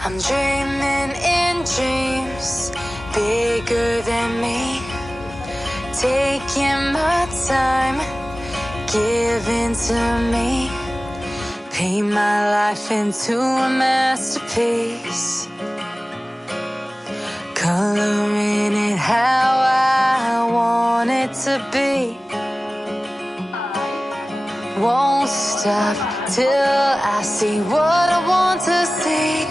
I'm dreaming in dreams bigger than me, taking my time, giving to me, paint my life into a masterpiece, coloring it how I want it to be. Won't stop till I see what I want to see.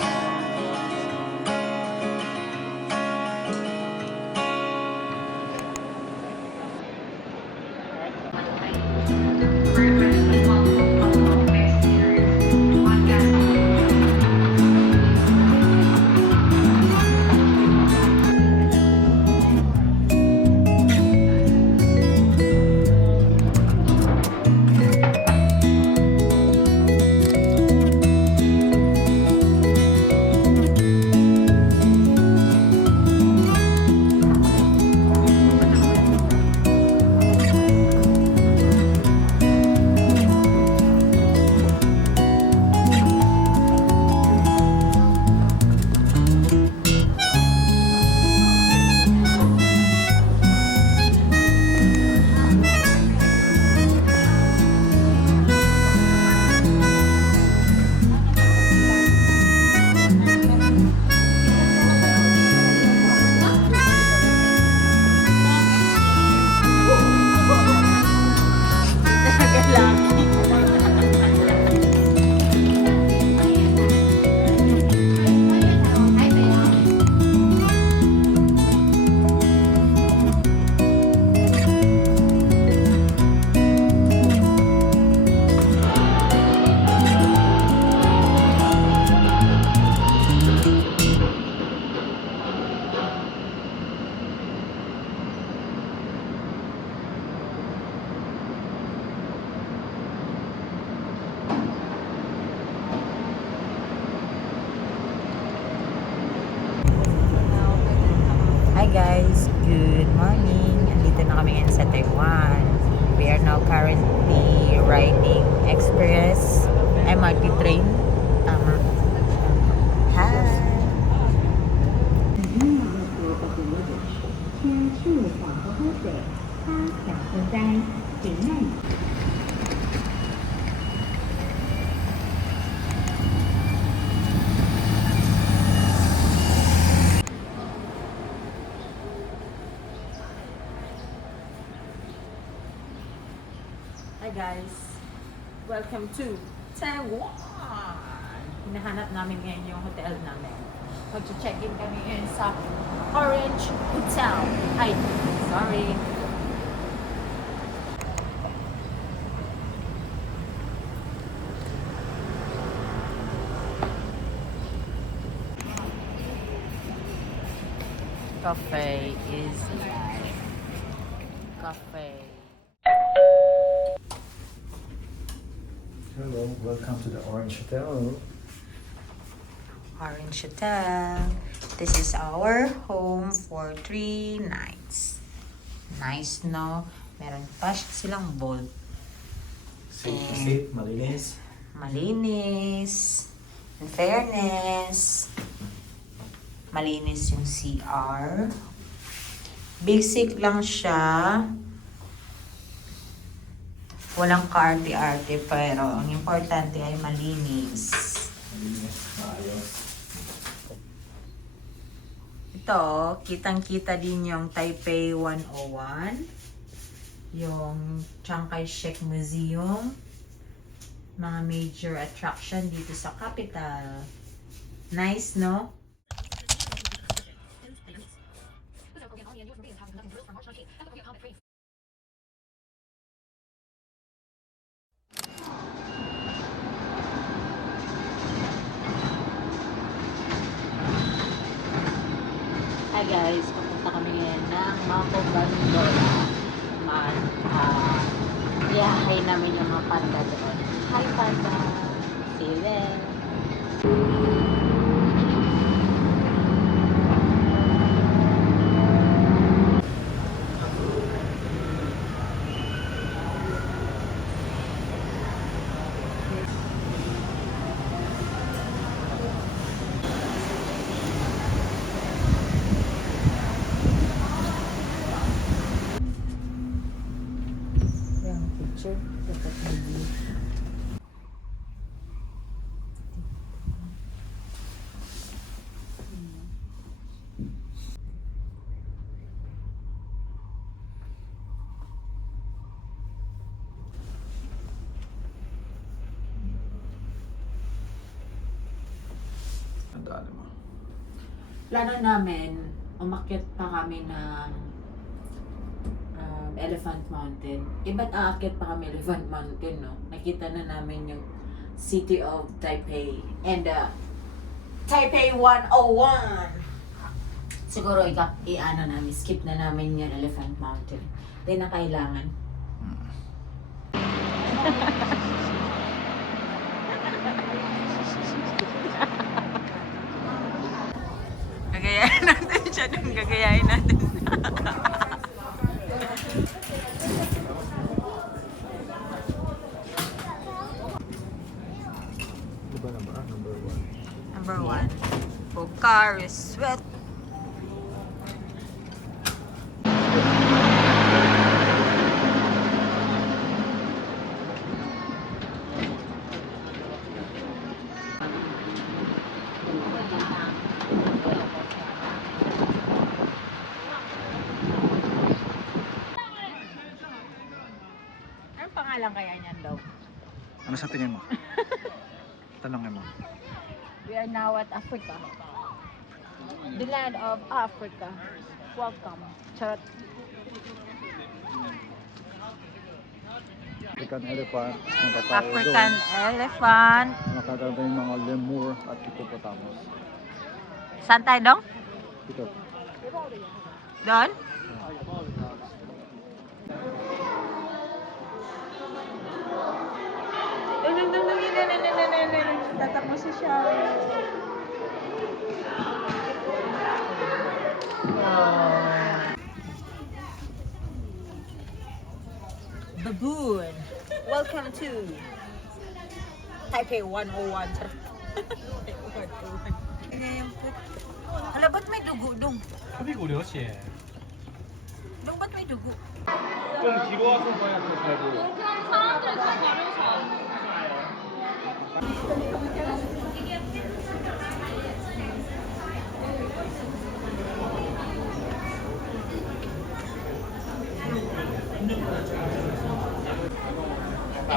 Hi guys, good morning. Andito na kami ngayon sa Taiwan. We are now currently riding Express MRT train. Tama. Hi. 天是黄河河水，它想洪灾，请耐。 Hi guys. Welcome to Taiwan. Hinahanap namin ngayon yung hotel namin. Mag-check-in kami ngayon sa Orange Hotel. Ay, sorry. Cafe is live. Cafe. Hello, welcome to the Orange Hotel. Orange Hotel. This is our home for 3 nights. Nice, no? Meron pa silang vault. Safe, malinis. Malinis. In fairness, malinis yung CR. Basic lang siya. Walang kaarte-arte, pero ang importante ay malinis. Malinis, maayos. Ito, kitang-kita din yung Taipei 101. Yung Chiang Kai-shek Museum. Mga major attraction dito sa capital. Nice, no? Hi guys, pupunta kami ngayon ng Mambo Gondola. Iyahay namin yung mga panda doon. Hi panda! See you there! dali mo? Plano namin, umakyat pa kami ng Elephant Mountain. Ba't aakyat pa kami Elephant Mountain, no? Nakita na namin yung City of Taipei and Taipei 101. Siguro i-ano namin, skip na namin yung Elephant Mountain. Hindi na kailangan. Gagayahin natin siya nung gagayahin natin. Diba na ba? Number 1. Number 1. Pocari Sweat. Anong pangalan kaya niyan daw? Ano sa tingin mo? Tanongin mo. We are now at Africa. The land of Africa. Welcome. Charot. African elephant. Nakatayo African elephant. doon. Nakaganda yung mga lemur at hippopotamus. Saan tayo dong? Ito. Doon? Tatapusin siya. Baboon. Welcome to Taipei 101. Hala, ba't may dugo dong? 他屁股流血， Dong, ba't may dugo? 更提高速度要开步。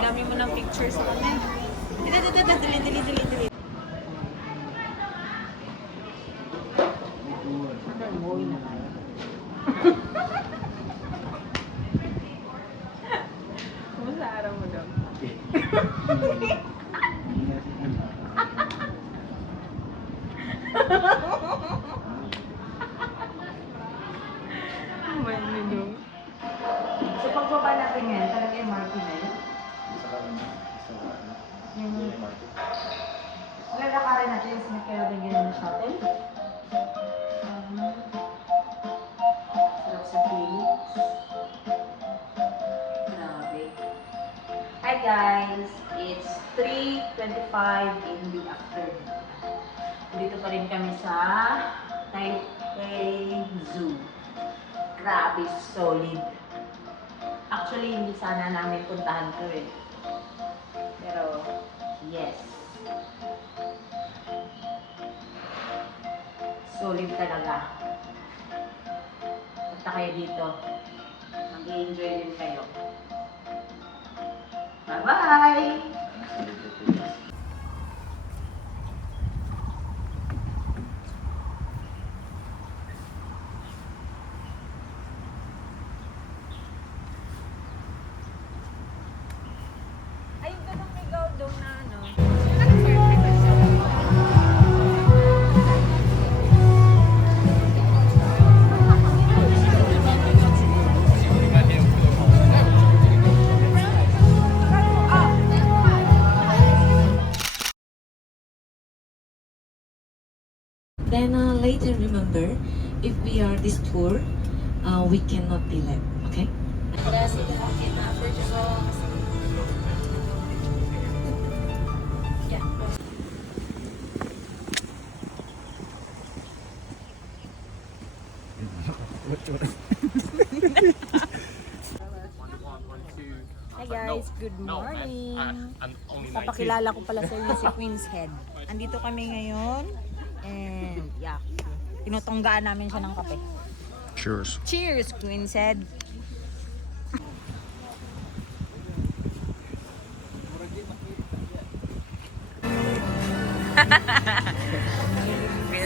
Dami mo ng pictures sa kanya. Dili. Kumusta araw mo daw? So pagbaba natin yan, talaga yung market na yun? Lalakarin natin yung sinakaya din ng shuttle. Sarap sa Philips. Grabe. Hi guys! It's 3:25 in the afternoon. Dito pa rin kami sa Taipei Zoo. Grabe, solid. Actually, hindi sana namin puntahan to eh. Pero, yes. Solid talaga. Punta kayo dito. Mag-i-enjoy din kayo. Bye-bye! Ay, ganun ligaw daw na ano. Then later remember, if we are this tour, we cannot be late, okay? Hi guys, good morning. Papakilala ko pala sa inyo si Queen's Head. Andito kami ngayon and yeah, tinutunggaan namin siya ng kape. Cheers. Cheers, Queen's Head.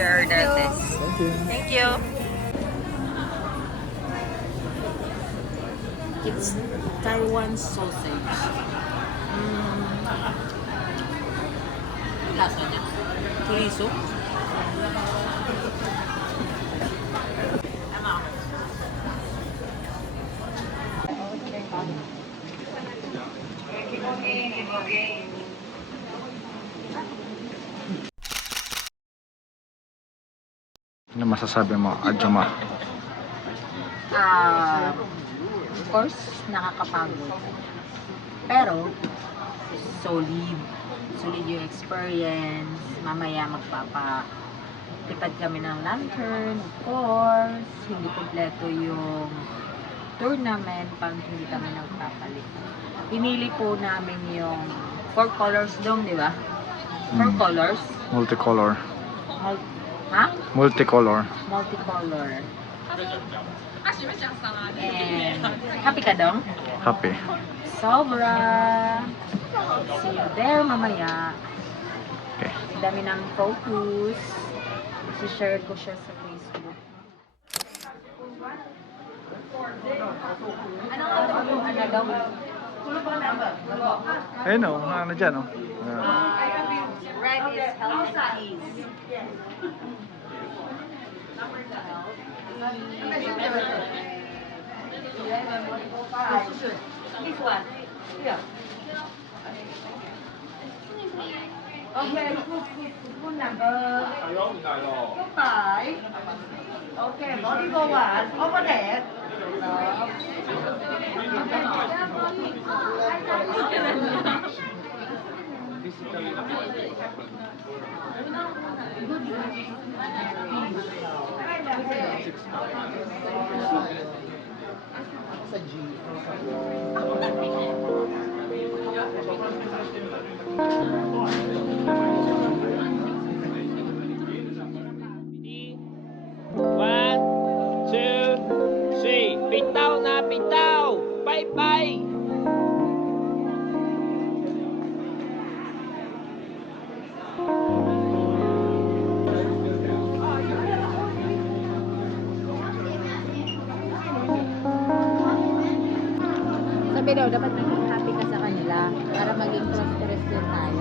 Here that is. Thank you. Thank you. It's Taiwan sausage. Lasa niya. Chorizo. Ano masasabi mo, Ajuma? Of course, nakakapagod. Pero, solid. Solid yung experience. Mamaya magpapalipad kami ng lantern, of course. Hindi kompleto yung tournament pag hindi kami nagpapalit. Pinili po namin yung 4 colors dong, di ba? 4 colors. Multicolor. Ha? Multicolor. Multicolor. And happy ka dong? Happy. Sobra. See you there mamaya. Okay. Dami ng photos. I-share ko siya sa Facebook. Ano daw? Eh no, ano dyan, oh. Red is health and peace. This one. Yeah. Okay, phone number. 5. Okay, body go one. Overhead. One, two, three. Bitaw na, bitaw! Bye-bye! Sabi daw, dapat maging happy ka sa kanila para maging prosperous din tayo.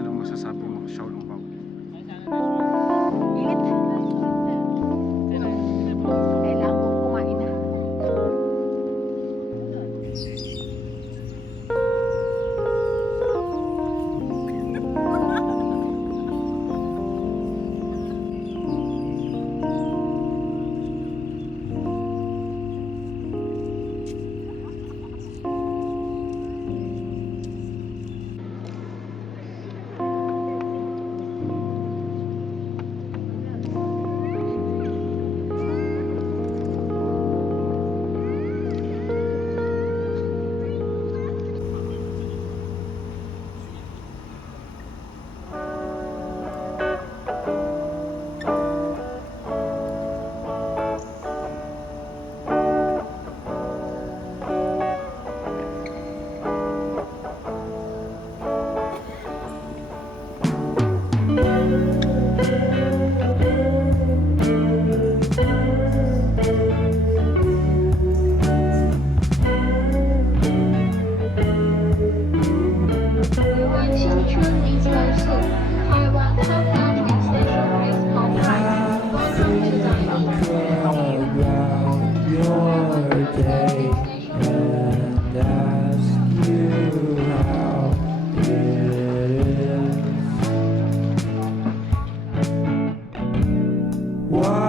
Anong masasabi mo, Xiaolongbao? Init. Kailangan kong kumain na. Why